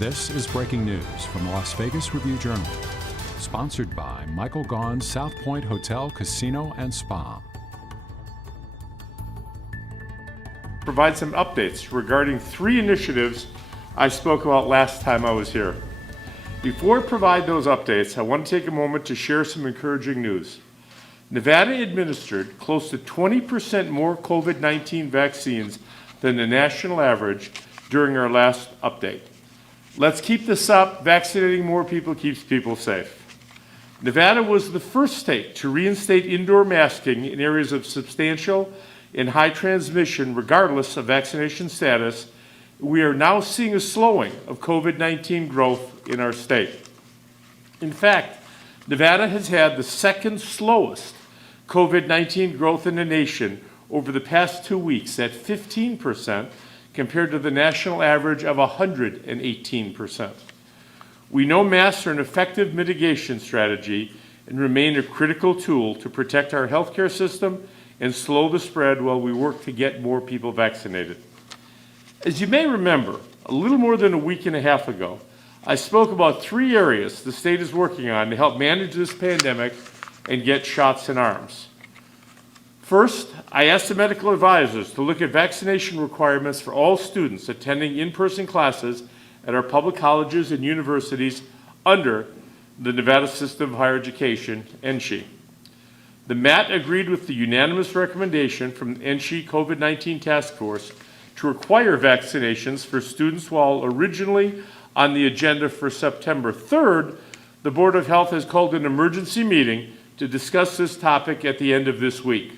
This is breaking news from the Las Vegas Review-Journal, sponsored by Michael Gaughan's South Point Hotel, Casino, and Spa. Provide some updates regarding 3 initiatives I spoke about last time I was here. Before I provide those updates, I want to take a moment to share some encouraging news. Nevada administered close to 20% more COVID-19 vaccines than the national average during our last update. Let's keep this up. Vaccinating more people keeps people safe. Nevada was the first state to reinstate indoor masking in areas of substantial and high transmission regardless of vaccination status. We are now seeing a slowing of COVID-19 growth in our state. In fact, Nevada has had the second slowest COVID-19 growth in the nation over the past 2 weeks at 15%, compared to the national average of 118%. We know masks are an effective mitigation strategy and remain a critical tool to protect our healthcare system and slow the spread while we work to get more people vaccinated. As you may remember, a little more than a week and a half ago, I spoke about 3 areas the state is working on to help manage this pandemic and get shots in arms. First, I asked the medical advisors to look at vaccination requirements for all students attending in-person classes at our public colleges and universities under the Nevada System of Higher Education, NSHE. The MAT agreed with the unanimous recommendation from the NSHE COVID-19 Task Force to require vaccinations for students. While originally on the agenda for September 3rd, the Board of Health has called an emergency meeting to discuss this topic at the end of this week.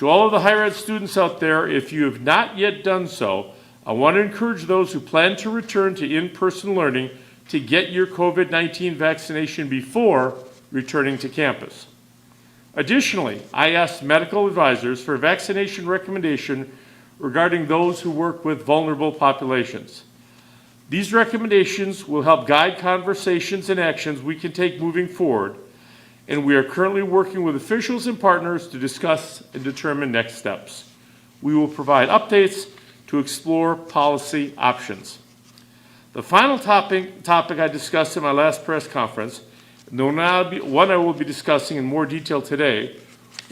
To all of the higher ed students out there, if you have not yet done so, I want to encourage those who plan to return to in-person learning to get your COVID-19 vaccination before returning to campus. Additionally, I asked medical advisors for a vaccination recommendation regarding those who work with vulnerable populations. These recommendations will help guide conversations and actions we can take moving forward, and we are currently working with officials and partners to discuss and determine next steps. We will provide updates to explore policy options. The final topic I discussed in my last press conference, and the one I will be discussing in more detail today,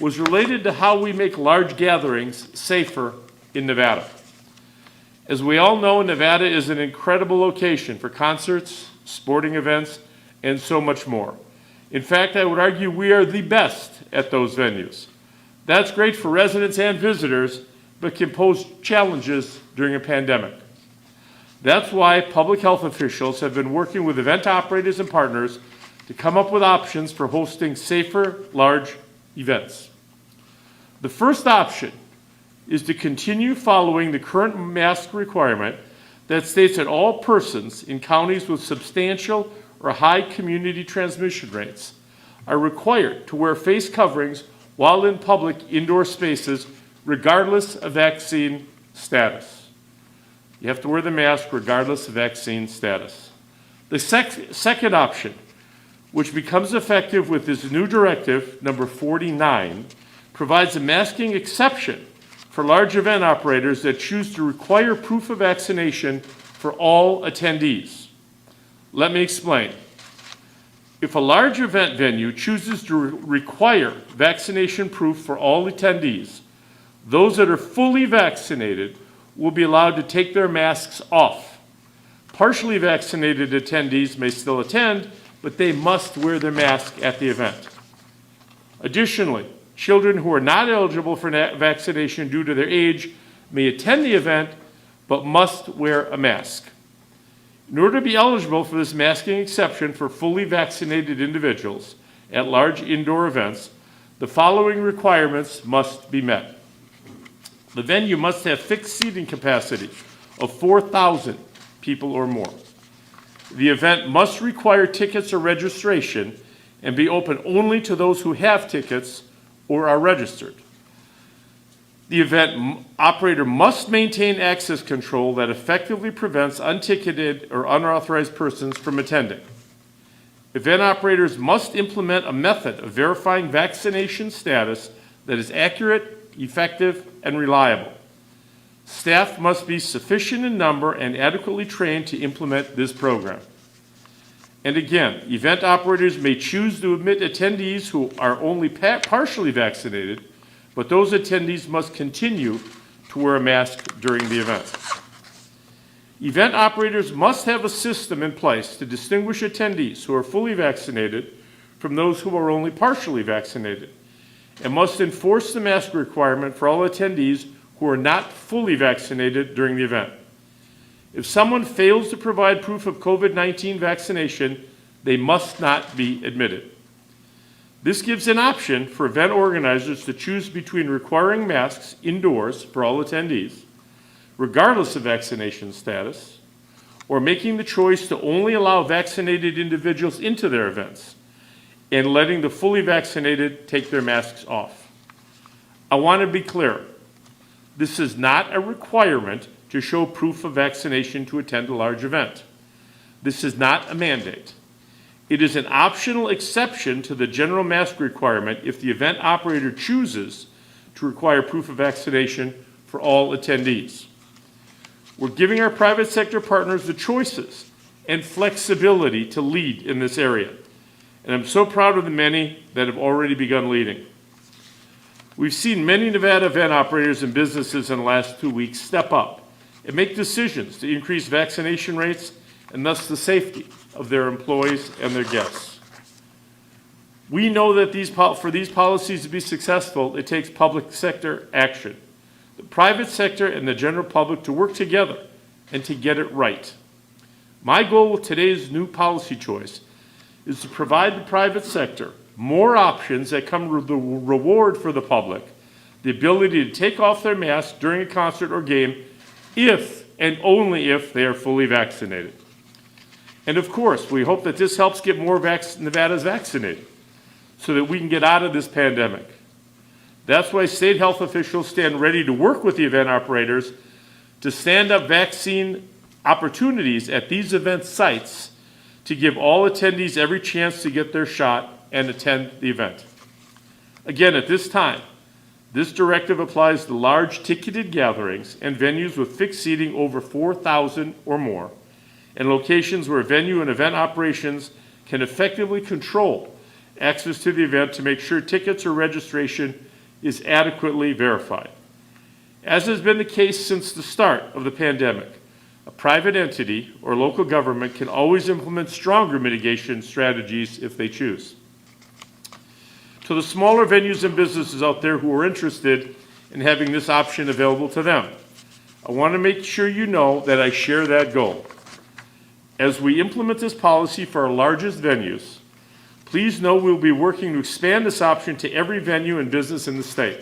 was related to how we make large gatherings safer in Nevada. As we all know, Nevada is an incredible location for concerts, sporting events, and so much more. In fact, I would argue we are the best at those venues. That's great for residents and visitors, but can pose challenges during a pandemic. That's why public health officials have been working with event operators and partners to come up with options for hosting safer, large events. The first option is to continue following the current mask requirement that states that all persons in counties with substantial or high community transmission rates are required to wear face coverings while in public indoor spaces, regardless of vaccine status. You have to wear the mask regardless of vaccine status. The second option, which becomes effective with this new directive, number 49, provides a masking exception for large event operators that choose to require proof of vaccination for all attendees. Let me explain. If a large event venue chooses to require vaccination proof for all attendees, those that are fully vaccinated will be allowed to take their masks off. Partially vaccinated attendees may still attend, but they must wear their mask at the event. Additionally, children who are not eligible for vaccination due to their age may attend the event, but must wear a mask. In order to be eligible for this masking exception for fully vaccinated individuals at large indoor events, the following requirements must be met. The venue must have fixed seating capacity of 4,000 people or more. The event must require tickets or registration and be open only to those who have tickets or are registered. The event operator must maintain access control that effectively prevents unticketed or unauthorized persons from attending. Event operators must implement a method of verifying vaccination status that is accurate, effective, and reliable. Staff must be sufficient in number and adequately trained to implement this program. And again, event operators may choose to admit attendees who are only partially vaccinated, but those attendees must continue to wear a mask during the event. Event operators must have a system in place to distinguish attendees who are fully vaccinated from those who are only partially vaccinated, and must enforce the mask requirement for all attendees who are not fully vaccinated during the event. If someone fails to provide proof of COVID-19 vaccination, they must not be admitted. This gives an option for event organizers to choose between requiring masks indoors for all attendees, regardless of vaccination status, or making the choice to only allow vaccinated individuals into their events and letting the fully vaccinated take their masks off. I want to be clear. This is not a requirement to show proof of vaccination to attend a large event. This is not a mandate. It is an optional exception to the general mask requirement if the event operator chooses to require proof of vaccination for all attendees. We're giving our private sector partners the choices and flexibility to lead in this area. And I'm so proud of the many that have already begun leading. We've seen many Nevada event operators and businesses in the last 2 weeks step up and make decisions to increase vaccination rates and thus the safety of their employees and their guests. We know that for these policies to be successful, it takes public sector action, the private sector and the general public to work together and to get it right. My goal with today's new policy choice is to provide the private sector more options that come with the reward for the public, the ability to take off their mask during a concert or game if and only if they are fully vaccinated. And of course, we hope that this helps get more Nevadans vaccinated so that we can get out of this pandemic. That's why state health officials stand ready to work with the event operators to stand up vaccine opportunities at these event sites to give all attendees every chance to get their shot and attend the event. Again, at this time, this directive applies to large ticketed gatherings and venues with fixed seating over 4,000 or more, and locations where venue and event operations can effectively control access to the event to make sure tickets or registration is adequately verified. As has been the case since the start of the pandemic, a private entity or local government can always implement stronger mitigation strategies if they choose. To the smaller venues and businesses out there who are interested in having this option available to them, I want to make sure you know that I share that goal. As we implement this policy for our largest venues, please know we'll be working to expand this option to every venue and business in the state.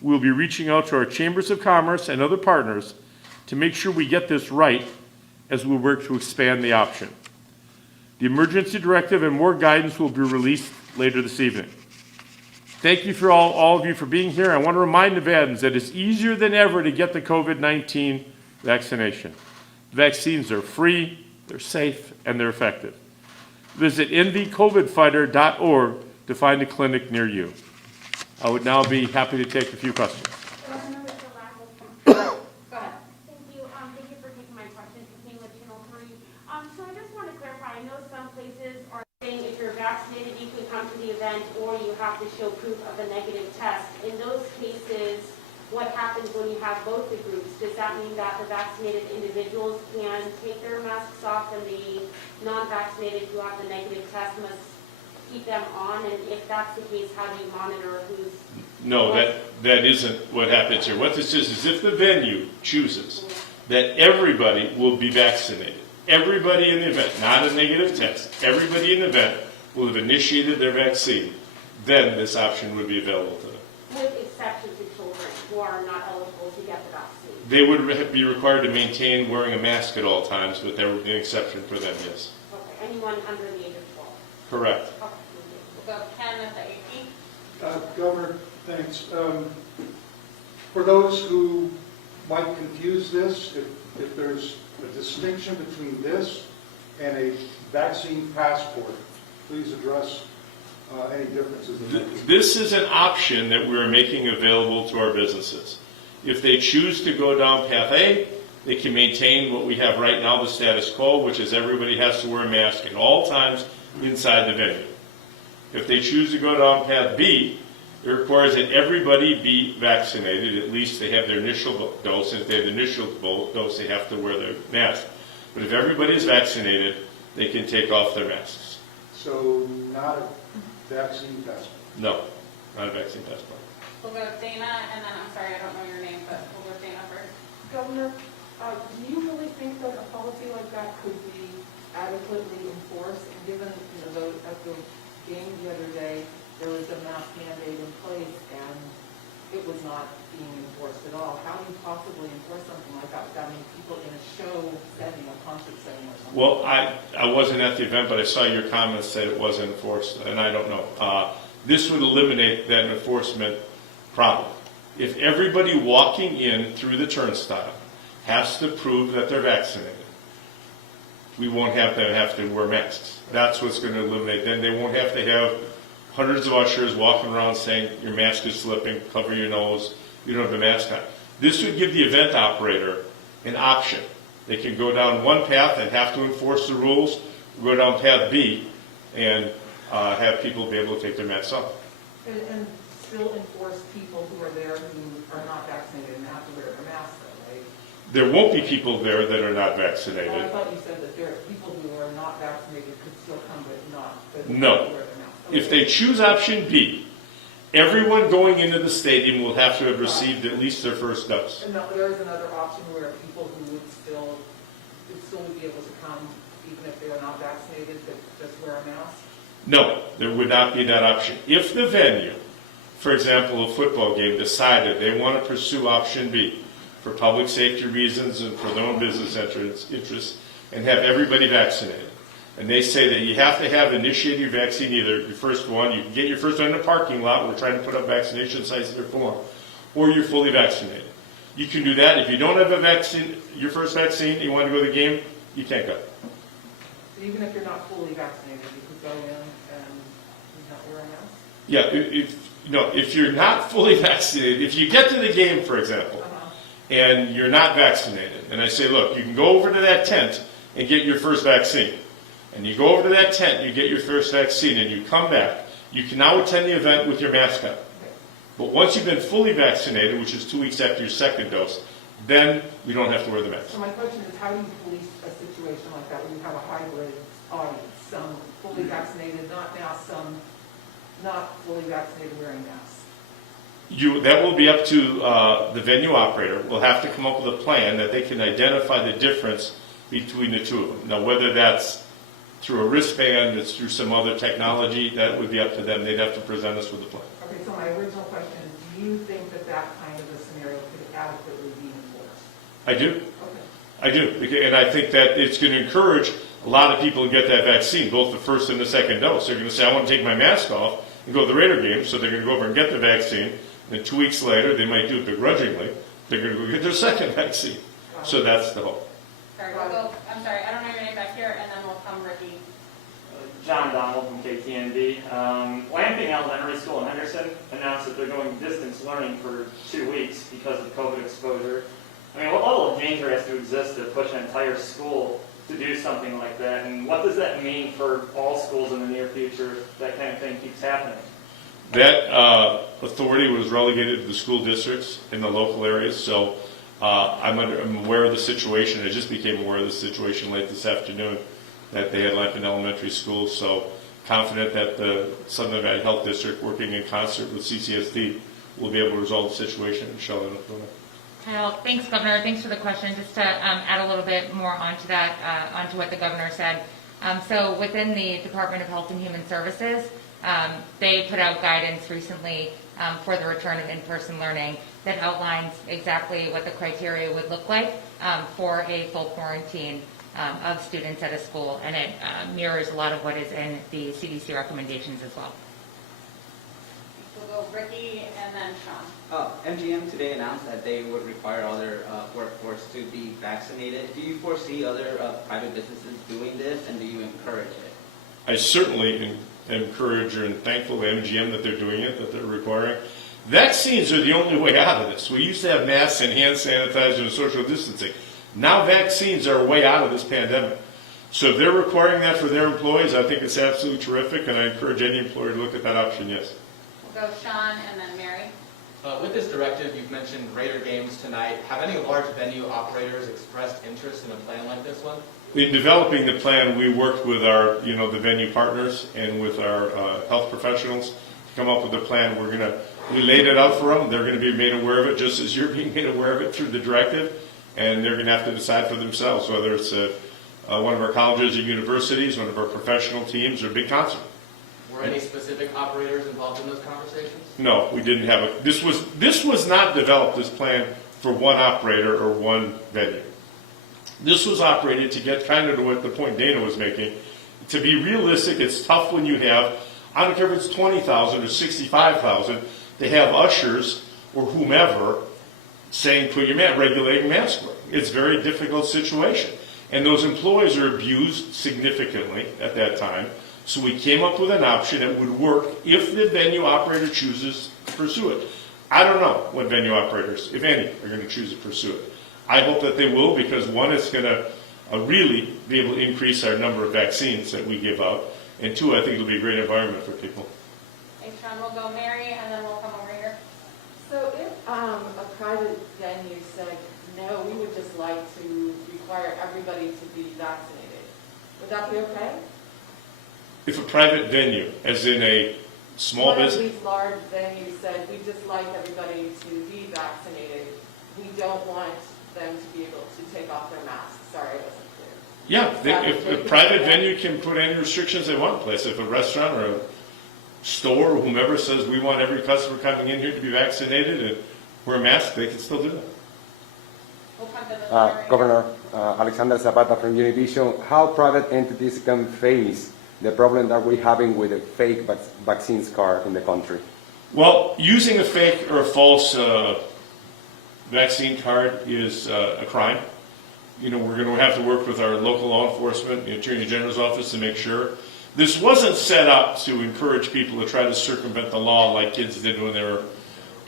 We'll be reaching out to our chambers of commerce and other partners to make sure we get this right as we work to expand the option. The emergency directive and more guidance will be released later this evening. Thank you for all of you for being here. I want to remind Nevadans that it's easier than ever to get the COVID-19 vaccination. The vaccines are free, they're safe, and they're effective. Visit nvcovidfighter.org to find a clinic near you. I would now be happy to take a few questions. Go ahead. Thank you. Thank you for taking my question. Continue with Channel 3. So I just want to clarify, I know some places are saying if you're vaccinated, you can come to the event, or you have to show proof of a negative test. In those cases, what happens when you have both the groups? Does that mean that the vaccinated individuals can take their masks off and the non-vaccinated who have the negative test must keep them on? And if that's the case, how do you monitor who's... No, that isn't what happens here. What this is if the venue chooses that everybody will be vaccinated, everybody in the event, not a negative test, everybody in the event will have initiated their vaccine, then this option would be available to them. With exception to children who are not eligible to get the vaccine. They would be required to maintain wearing a mask at all times, but there would be an exception for them, yes. Okay, anyone under the age of 12? Correct. Okay, thank you. Ken at the 18th. Governor, thanks. For those who might confuse this, if there's a distinction between this and a vaccine passport, please address any differences in that. This is an option that we're making available to our businesses. If they choose to go down path A, they can maintain what we have right now, the status quo, which is everybody has to wear a mask at all times inside the venue. If they choose to go down path B, it requires that everybody be vaccinated. At least they have their initial dose. If they have the initial dose, they have to wear their mask. But if everybody is vaccinated, they can take off their masks. So not a vaccine passport? No, not a vaccine passport. We'll go with Dana, and then, I'm sorry, I don't know your name, but we'll go with Dana first. Governor, do you really think that a policy like that could be adequately enforced? And given, at the game the other day, there was a mask mandate in place and it was not being enforced at all. How do you possibly enforce something like that without many people in a show setting, a concert setting or something? Well, I wasn't at the event, but I saw your comments that it wasn't enforced, and I don't know. This would eliminate that enforcement problem. If everybody walking in through the turnstile has to prove that they're vaccinated, we won't have to wear masks. That's what's going to eliminate. Then they won't have to have hundreds of ushers walking around saying your mask is slipping, cover your nose, you don't have a mask on. This would give the event operator an option. They can go down one path and have to enforce the rules, go down path B and have people be able to take their masks off. And still enforce people who are there who are not vaccinated and have to wear their masks, though, right? There won't be people there that are not Well, I vaccinated. thought you said that there are people who are not vaccinated could still come but not. But No. have to wear their masks. If they choose option B, everyone going into the stadium will have to have received at least their first dose. And no, there is another option where people who would still be able to come even if they are not vaccinated, but just wear a mask? No, there would not be that option. If the venue, for example, a football game, decided they want to pursue option B for public safety reasons and for their own business interests and have everybody vaccinated, and they say that you have to have initiated your vaccine, either your first one, you can get your first one in the parking lot, we're trying to put up vaccination sites there for them, or you're fully vaccinated. You can do that. If you don't have a vaccine, your first vaccine, you want to go to the game, you can't go. Even if you're not fully vaccinated, you could go in and not wear a mask? Yeah, if you're not fully vaccinated, if you get to the game, for example, and you're not vaccinated, and I say, look, you can go over to that tent and get your first vaccine. And you go over to that tent, you get your first vaccine, and you come back. You can now attend the event with your mask on. But once you've been fully vaccinated, which is 2 weeks after your second dose, then we don't have to wear the mask. So my question is, how do you police a situation like that where you have a hybrid audience? Some fully vaccinated, not masks, some not fully vaccinated wearing masks? That will be up to the venue operator. We'll have to come up with a plan that they can identify the difference between the two of them. Now, whether that's through a wristband, it's through some other technology, that would be up to them. They'd have to present us with a plan. Okay, so my original question is, do you think that that kind of a scenario could adequately be enforced? I do. Okay. I do. And I think that it's going to encourage a lot of people to get that vaccine, both the first and the second dose. They're going to say, I want to take my mask off and go to the Raider game, so they're going to go over and get the vaccine. And 2 weeks later, they might do it begrudgingly. They're going to go get their second vaccine. So that's the hope. Sorry, we'll go, I'm sorry, I don't know your name back here, and then we'll come Ricky. John Donald from KTNB. Lamping Elementary School in Henderson announced that they're going distance learning for 2 weeks because of COVID exposure. I mean, what level of danger has to exist to push an entire school to do something like that? And what does that mean for all schools in the near future if that kind of thing keeps happening? That authority was relegated to the school districts in the local areas, so I'm aware of the situation. I just became aware of the situation late this afternoon that they had Lampin Elementary School, so confident that the Southern Valley Health District, working in concert with CCSD, will be able to resolve the situation in Charlotte, North Carolina. Kyle, thanks, Governor. Thanks for the question. Just to add a little bit more onto that, onto what the Governor said. So within the Department of Health and Human Services, they put out guidance recently for the return of in-person learning that outlines exactly what the criteria would look like for a full quarantine of students at a school, and it mirrors a lot of what is in the CDC recommendations as well. We'll go Ricky and then Sean. MGM today announced that they would require all their workforce to be vaccinated. Do you foresee other private businesses doing this, and do you encourage it? I certainly encourage and thankful to MGM that they're doing it, that they're requiring. Vaccines are the only way out of this. We used to have masks and hand sanitizer and social distancing. Now vaccines are a way out of this pandemic. So if they're requiring that for their employees, I think it's absolutely terrific, and I encourage any employer to look at that option, yes. We'll go Sean and then Mary. With this directive, you've mentioned Raider games tonight. Have any large venue operators expressed interest in a plan like this one? In developing the plan, we worked with our, the venue partners and with our health professionals to come up with a plan. We laid it out for them. They're going to be made aware of it, just as you're being made aware of it through the directive, and they're going to have to decide for themselves whether it's one of our colleges or universities, one of our professional teams, or a big concert. Were any specific operators involved in those conversations? No, we didn't have a. This was not developed, this plan, for one operator or one venue. This was operated to get kind of to what the point Dana was making. To be realistic, it's tough when you have, I don't care if it's 20,000 or 65,000, to have ushers or whomever saying, put your mask, regulating mask wearing. It's a very difficult situation. And those employees are abused significantly at that time. So we came up with an option that would work if the venue operator chooses to pursue it. I don't know what venue operators, if any, are going to choose to pursue it. I hope that they will, because one, it's going to really be able to increase our number of vaccines that we give out. And two, I think it'll be a great environment for people. Thanks, Sean. We'll go Mary and then we'll come over here. So if a private venue said, no, we would just like to require everybody to be vaccinated, would that be okay? If a private venue, as in a small One of business, these large venues said, we'd just like everybody to be vaccinated, we don't want them to be able to take off their masks. Sorry, I wasn't clear. yeah, if a private venue can put any restrictions they want in place, if a restaurant or a store or whomever says we want every customer coming in here to be vaccinated and wear a mask, they can still do that. We'll come to the Mary. Governor Alexander Zapata from Univision, how private entities can face the problem that we're having with a fake vaccines card in the country? Well, using a fake or a false vaccine card is a crime. We're going to have to work with our local law enforcement, the Attorney General's office, to make sure. This wasn't set up to encourage people to try to circumvent the law like kids did when they were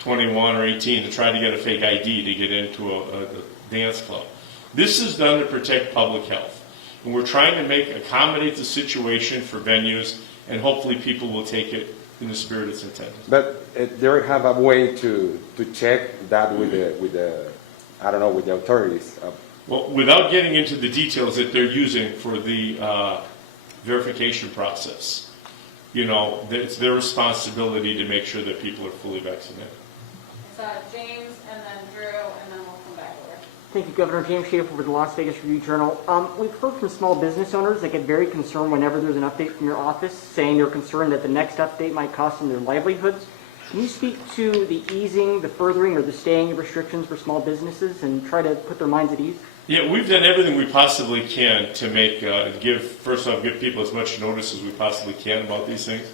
21 or 18 to try to get a fake ID to get into a dance club. This is done to protect public health. And we're trying to accommodate the situation for venues, and hopefully people will take it in the spirit it's intended. But they have a way to check that with the authorities. Well, without getting into the details that they're using for the verification process, it's their responsibility to make sure that people are fully vaccinated. It's James and then Drew and then we'll come back over. Thank you, Governor. James Schaefer with the Las Vegas Review-Journal. We've heard from small business owners that get very concerned whenever there's an update from your office, saying they're concerned that the next update might cost them their livelihoods. Can you speak to the easing, the furthering, or the staying of restrictions for small businesses and try to put their minds at ease? Yeah, we've done everything we possibly can to make give people as much notice as we possibly can about these things,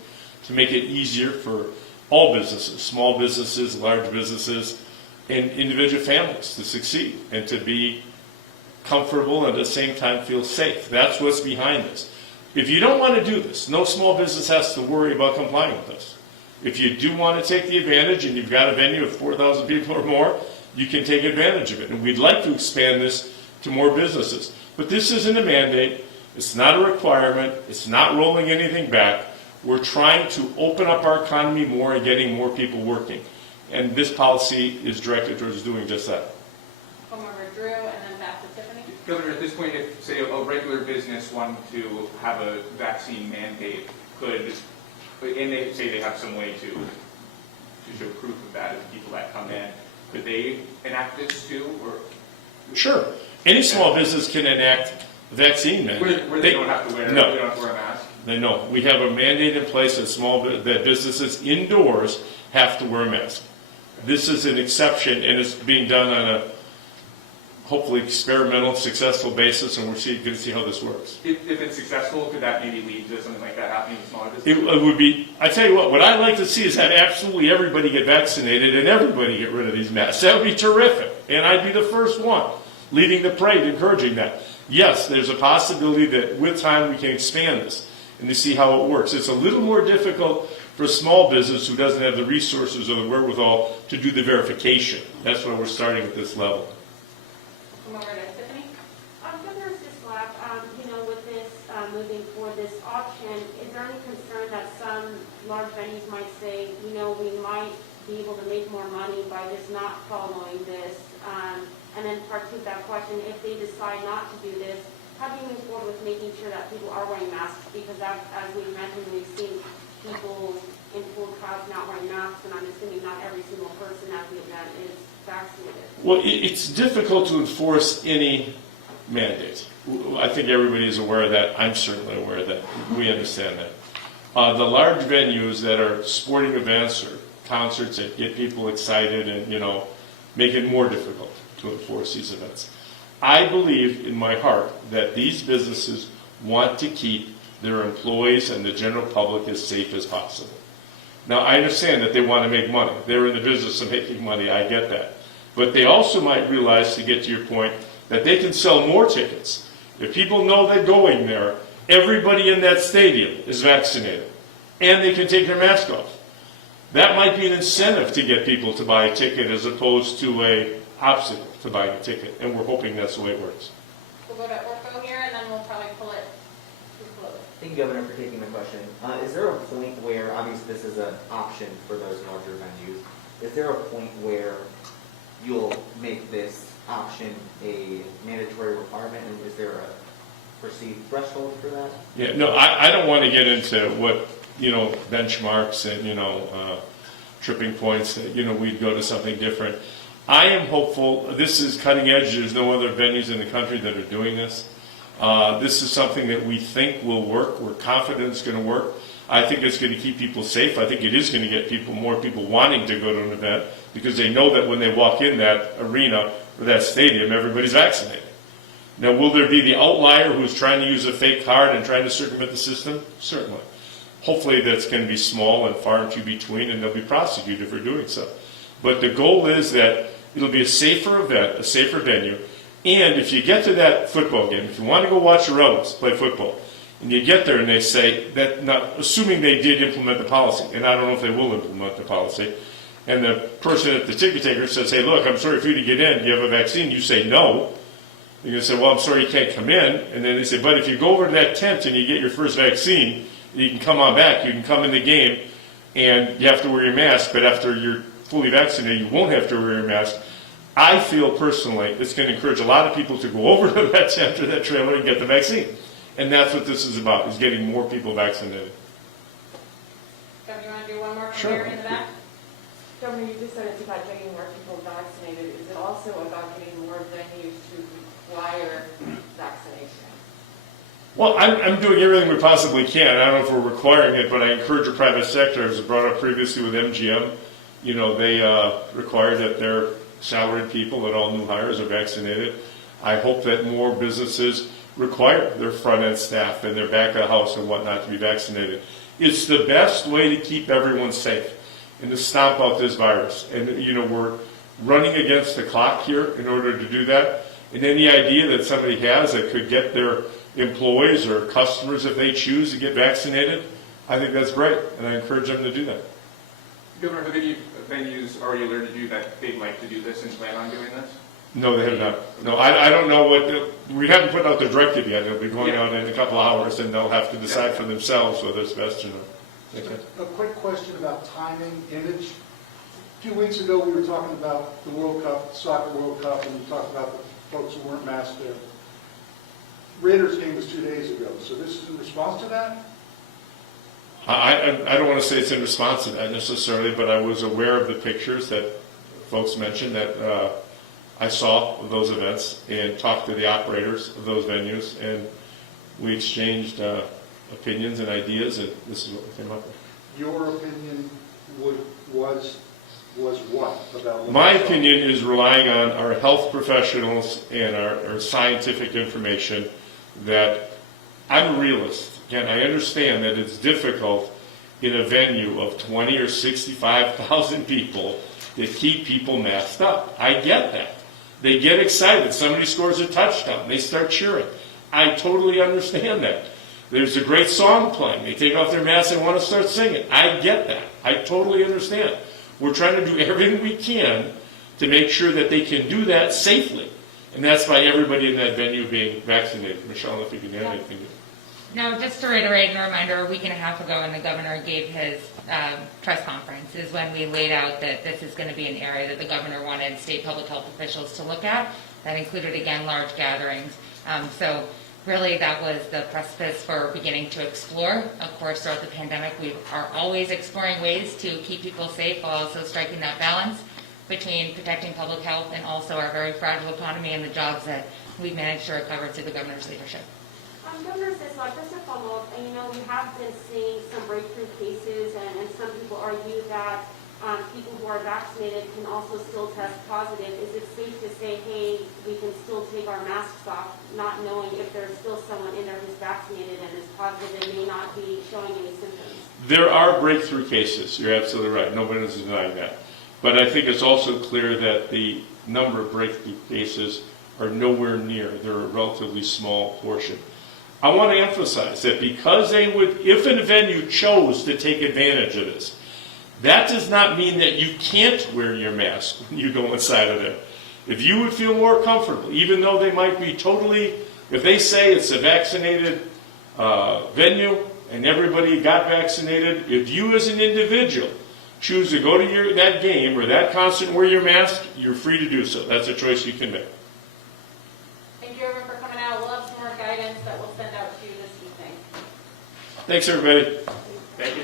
to make it easier for all businesses, small businesses, large businesses, and individual families to succeed and to be comfortable and at the same time feel safe. That's what's behind this. If you don't want to do this, no small business has to worry about complying with this. If you do want to take the advantage and you've got a venue of 4,000 people or more, you can take advantage of it. And we'd like to expand this to more businesses. But this isn't a mandate. It's not a requirement. It's not rolling anything back. We're trying to open up our economy more and getting more people working. And this policy is directed towards doing just that. Come over Drew and then back to Tiffany. Governor, at this point, if, say, a regular business wanted to have a vaccine mandate, and they say they have some way to show proof of that of people that come in, could they enact this too? Or Sure. Any small business can enact a vaccine mandate. Where they don't have to wear No. they don't have to wear a mask? No. We have a mandate in place that businesses indoors have to wear a mask. This is an exception, and it's being done on a hopefully experimental, successful basis, and we're going to see how this works. If it's successful, could that maybe lead to something like that happening in smaller businesses? It would be, I tell you what I'd like to see is have absolutely everybody get vaccinated and everybody get rid of these masks. That would be terrific, and I'd be the first one leading the parade, encouraging that. Yes, there's a possibility that with time we can expand this. and to see how it works. It's a little more difficult for a small business who doesn't have the resources or the wherewithal to do the verification. That's why we're starting at this level. Come over to Tiffany. Governor Sisolak, with this moving forward this option, is there any concern that some large venues might say, we might be able to make more money by just not following this? And then part two of that question, if they decide not to do this, how do you move forward with making sure that people are wearing masks? Because as we mentioned, we've seen people in full crowds not wearing masks, and I'm assuming not every single person at the event is vaccinated. Well, it's difficult to enforce any mandate. I think everybody is aware of that. I'm certainly aware of that. We understand that. The large venues that are sporting events or concerts that get people excited and, make it more difficult to enforce these events. I believe in my heart that these businesses want to keep their employees and the general public as safe as possible. Now, I understand that they want to make money. They're in the business of making money. I get that. But they also might realize, to get to your point, that they can sell more tickets. If people know they're going there, everybody in that stadium is vaccinated, and they can take their mask off. That might be an incentive to get people to buy a ticket as opposed to an obstacle to buying a ticket, and we're hoping that's the way it works. We'll go to Orko here, and then we'll probably pull it to close. Thank you, Governor, for taking my question. Is there a point where, obviously this is an option for those larger venues, is there a point where you'll make this option a mandatory requirement, and is there a perceived threshold for that? Yeah, no, I don't want to get into what, benchmarks and, tripping points that, we'd go to something different. I am hopeful. This is cutting edge. There's no other venues in the country that are doing this. This is something that we think will work. We're confident it's going to work. I think it's going to keep people safe. I think it is going to get more people wanting to go to an event because they know that when they walk in that arena or that stadium, everybody's vaccinated. Now, will there be the outlier who's trying to use a fake card and trying to circumvent the system? Certainly. Hopefully that's going to be small and far and few between, and they'll be prosecuted for doing so. But the goal is that it'll be a safer event, a safer venue, and if you get to that football game, if you want to go watch your relatives play football, and you get there and they say, that, not assuming they did implement the policy, and I don't know if they will implement the policy, and the person at the ticket taker says, hey, look, I'm sorry for you to get in. Do you have a vaccine? You say no. You're going to say, well, I'm sorry you can't come in. And then they say, but if you go over to that tent and you get your first vaccine, you can come on back. You can come in the game, and you have to wear your mask. But after you're fully vaccinated, you won't have to wear your mask. I feel personally it's going to encourage a lot of people to go over to that tent or that trailer and get the vaccine. And that's what this is about, is getting more people vaccinated. Governor, you want to do one more from Sure. here in the back? Governor, you just said it's about getting more people vaccinated. Is it also about getting more venues to require vaccination? Well, I'm doing everything we possibly can. I don't know if we're requiring it, but I encourage the private sector, as brought up previously with MGM. They require that their salaried people, that all new hires are vaccinated. I hope that more businesses require their front-end staff and their back of the house and whatnot to be vaccinated. It's the best way to keep everyone safe and to stomp out this virus. And, we're running against the clock here in order to do that. And any idea that somebody has that could get their employees or customers, if they choose to get vaccinated, I think that's great, and I encourage them to do that. Governor, have any venues already alerted you that they'd like to do this and plan on doing this? No, they have not. No, I don't know we haven't put out the directive yet. It'll be going out in a couple of hours, and they'll have to decide for themselves whether it's best or not. Okay. A quick question about timing, image. A few weeks ago, we were talking about the World Cup, Soccer World Cup, and we talked about the folks who weren't masked there. Raiders game was 2 days ago, so this is in response to that? I don't want to say it's in response to that necessarily, but I was aware of the pictures that folks mentioned that I saw of those events and talked to the operators of those venues, and we exchanged opinions and ideas, and this is what we came up with. Your opinion was what about? My opinion is relying on our health professionals and our scientific information. That I'm a realist. Again, I understand that it's difficult in a venue of 20 or 65,000 people to keep people masked up. I get that. They get excited. Somebody scores a touchdown. They start cheering. I totally understand that. There's a great song playing. They take off their masks and want to start singing. I get that. I totally understand. We're trying to do everything we can to make sure that they can do that safely. And that's by everybody in that venue being vaccinated. Michelle, if you can add anything. No, just to reiterate and a reminder, a week and a half ago when the governor gave his press conference is when we laid out that this is going to be an area that the governor wanted state public health officials to look at. That included, again, large gatherings. So really that was the precipice for beginning to explore. Of course, throughout the pandemic, we are always exploring ways to keep people safe while also striking that balance between protecting public health and also our very fragile economy and the jobs that we've managed to recover through the governor's leadership. Governor Sisolak, just to follow up, and we have been seeing some breakthrough cases, and some people argue that people who are vaccinated can also still test positive. Is it safe to say, hey, we can still take our masks off, not knowing if there's still someone in there who's vaccinated and is positive and may not be showing any symptoms? There are breakthrough cases. You're absolutely right. Nobody is denying that. But I think it's also clear that the number of breakthrough cases are nowhere near. They're a relatively small portion. I want to emphasize that because they would, if a venue chose to take advantage of this, that does not mean that you can't wear your mask when you go inside of there. If you would feel more comfortable, even though they might be totally, if they say it's a vaccinated venue and everybody got vaccinated, if you as an individual choose to go to that game or that concert and wear your mask, you're free to do so. That's a choice you can make. Thank you, everyone, for coming out. We'll have some more guidance that we'll send out to you this evening. Thanks, everybody. Thank you.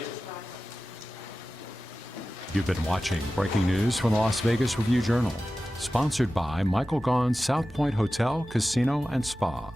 You've been watching breaking news from the Las Vegas Review-Journal, sponsored by Michael Gaughan's South Point Hotel, Casino, and Spa.